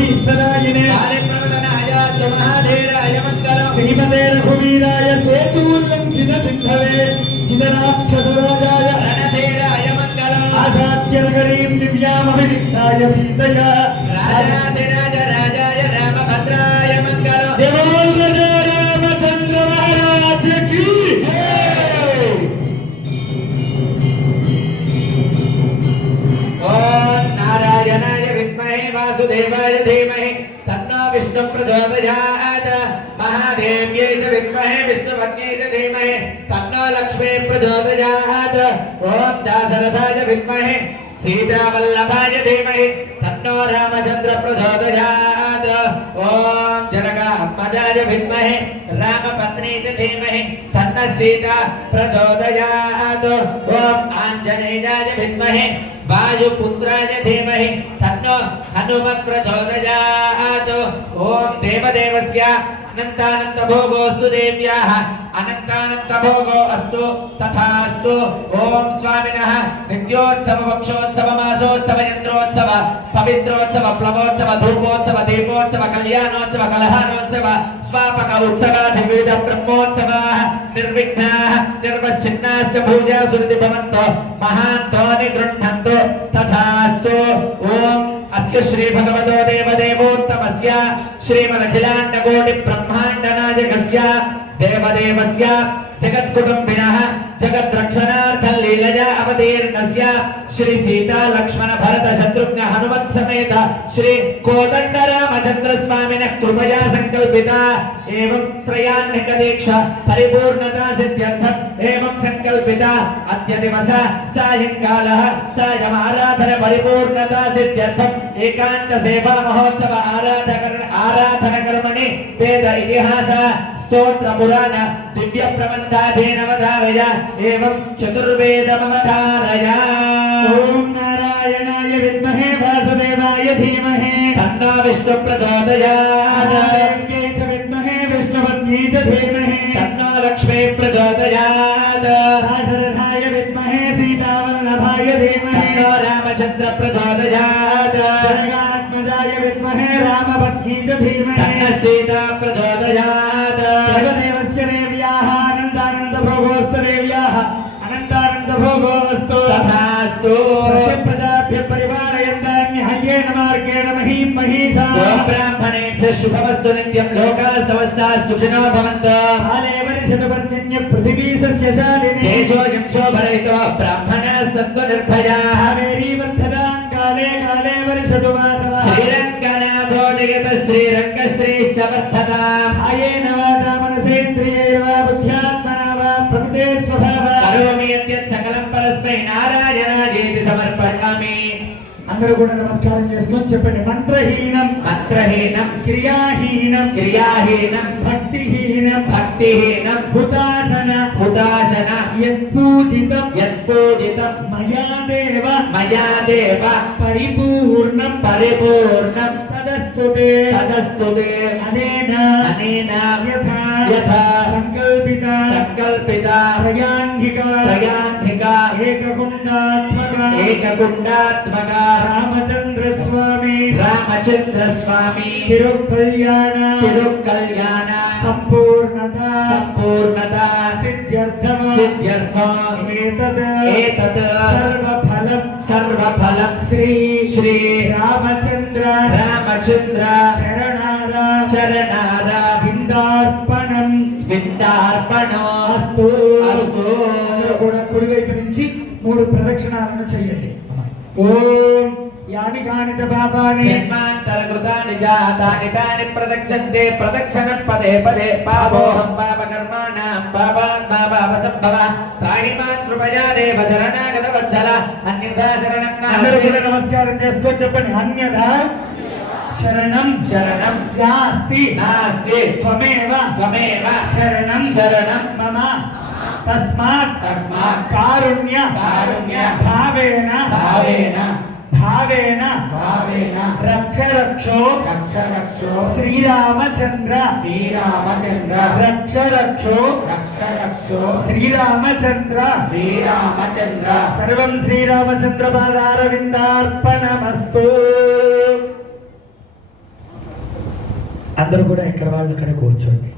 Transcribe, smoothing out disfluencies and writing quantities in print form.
अभीष्टदायिने कार्यप्रवदनाय महाधीराय मङ्गलम् श्रीमते रघुवीराय सेतुल्लङ्घित सिन्धवे जितनाक्षसुराजाय रणधीराय मङ्गलम् आसाद्यनगरीं दिव्यामभिषिक्ताय सीतया राजाधिराज राजाय रामभद्राय मङ्गलम् देवोल्लजा रामचन्द्र महाराज की ओम नारायणाय विद्महे वासुदेवाय धीमहि तन्नो विष्णु प्रचोदयात् महादेव्यै च विद्महे विष्णुपत्न्यै च धीमहि तन्नो लक्ष्मी प्रचोदयात् ओम दाशरथाय विद्महे सीतावल्लभाय धीमहि तन्नो रामचन्द्र प्रचोदयात् ओम जनकात्मजाय विद्महे रामपत्नी च धीमहि तन्नो सीता प्रचोदयात् ओम आञ्जनेयाय विद्महे वायुपुत्राय धीमहि तन्नो हनुमत् प्रचोदयात् ओम देवदेवस्य अनन्तानन्तभोगोऽस्तु देव्याः अनन्तानन्तभोगो अस्तु तथास्तु ओम स्वामिनः नित्योत्सव वक्षोत्सव मासोत्सव यन्त्रोत्सव पवित्रोत्सव प्लवोत्सव धूपोत्सव दीपोत्सव कल्याणोत्सव कलहारोत्सव स्वापक उत्सवाधिविध ब्रह्मोत्सवाः निर्विघ्नाः निर्वच्छिन्नाश्च भूजा सुरति भवन्तो महान्तो निगृह्णन्तु तथास्तु ओम अस्य श्री भगवतो देवदेवोत्तमस्य श्रीमदखिलाण्डकोटि ब्रह्माण्डनायकस्य देवदेवस्य जगत्कुटुम्बिनः जगद्रक्षणार्थं लीलया अवतीर्णस्य श्री सीता लक्ष्मण भरत शत्रुघ्न हनुमत् समेत श्री कोदण्ड रामचन्द्र स्वामिनः कृपया संकल्पिता एवं त्रयान्निक दीक्षा परिपूर्णता सिद्ध्यर्थम् एवं संकल्पिता अद्य दिवस सायंकालः सायमाराधन परिपूर्णता सिद्ध्यर्थम् एकांत सेवा महोत्सव आराधन कर्मणि वेद इतिहास स्तोत्र पुराण दिव्य प्रबन्धाधीनवधारय एवं चतुर्वेदमवधारय ओम नारायणाय विद्महे वासुदेवाय धीमहि तन्नो विष्णु प्रचोदयात् नारायण्यै च विद्महे विष्णुपत्न्यै च धीमहि तन्नो लक्ष्मी प्रचोदयात् दाशरथाय विद्महे सीतावल्लभाय धीमहि तन्नो रामचन्द्र प्रचोदयात् जनकात्मजाय विद्महे रामपत्न्यै च धीमहि तन्नो सीता प्रचोदयात् देवदेवस्य देव्याः अनन्तानन्दभोगोऽस्तु देव्याः अनन्तानन्दभोगोऽस्तु तथास्तु स्वस्य प्रजाभ्यः परिपालयन्तान्यहय्येन मार्गेण महीं महिषा ब्राह्मणेभ्यः शुभमस्तु नित्यं लोकाः समस्ताः सुखिनो भवन्तु काले वर्षतु पर्जन्य पृथिवी सस्यशालिनी तेजोऽयं शोभरहितो ब्राह्मणाः सन्तु निर्भयाः कावेरी वर्धतां काले काले वर्षतु वासवः श्रीरङ्गनाथो जयत श्रीरङ्गश्रीश्च वर्धताम् कायेन वाचा मनसेन्द्रियैर्वा बुद्ध्यात्मना वा प्रकृते स्वभावा करोमि यद्यत् सकलं परस्मै नारायणायेति समर्पयामि అందరూ కూడా నమస్కారం చేసుకొని చెప్పండి మంత్రహీనం మంత్రహీనం క్రియాహీనం క్రియాహీనం భక్తిహీనం భక్తిహీనం హుతాసన హుతాసన యత్పూజితం యత్పూజితం మయా దేవ పరిపూర్ణం పరిపూర్ణం తదస్తుతే అనేన యథా సంకల్పిత త్రయాన్ధిక ఏకకుండాత్మక రామచంద్ర స్వామి తిరుకల్యాణ సంపూర్ణత సిద్ధ్యర్థం ఏతత్ సర్వఫలం శ్రీ రామచంద్ర చరణార విందార్పణం అస్తు కూడా కుడివైపు నుంచి 3 ప్రదక్షిణాలను చేయండి ఓం యాని కాని చ పాపాని జన్మాంతరకృతాని జాతాని తాని ప్రదక్షంతే ప్రదక్షణం పదే పదే పాపోహం పాపకర్మాణాం పాపాన్ పాపాపసంభవ త్రాహి మాం కృపయా దేవ శరణాగత వత్సల అన్యథా శరణం అందరూ కూడా నమస్కారం చేసుకొని చెప్పండి అన్యథా శరణం నాస్తి త్వమేవ శరణం మమ తస్మాత్ కారుణ్య భావేన రక్షరక్షో శ్రీరామచంద్ర రక్షరక్షో శ్రీరామచంద్ర సర్వం శ్రీరామచంద్ర పాదారవిందార్పణమస్తు అందరూ కూడా ఎక్కడ వాళ్ళు అక్కడ కూర్చోండి.